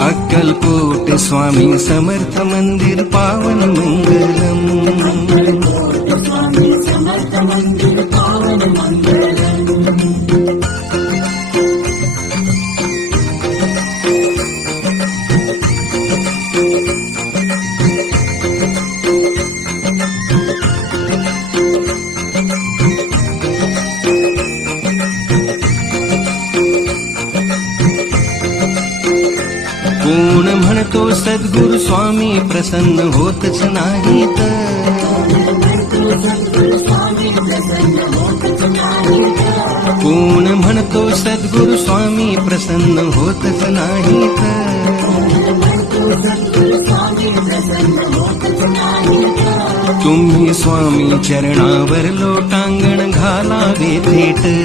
अक्कलकोट स्वामी समर्थ मंदिर पावन मंगलम. कोण म्हणतो सद्गुरु स्वामी प्रसन्न होतच नाहीत. कोण म्हणतो सद्गुरु स्वामी प्रसन्न होतच नाहीत. तुम्ही स्वामी चरणावर लोटांगण घालावे थेट.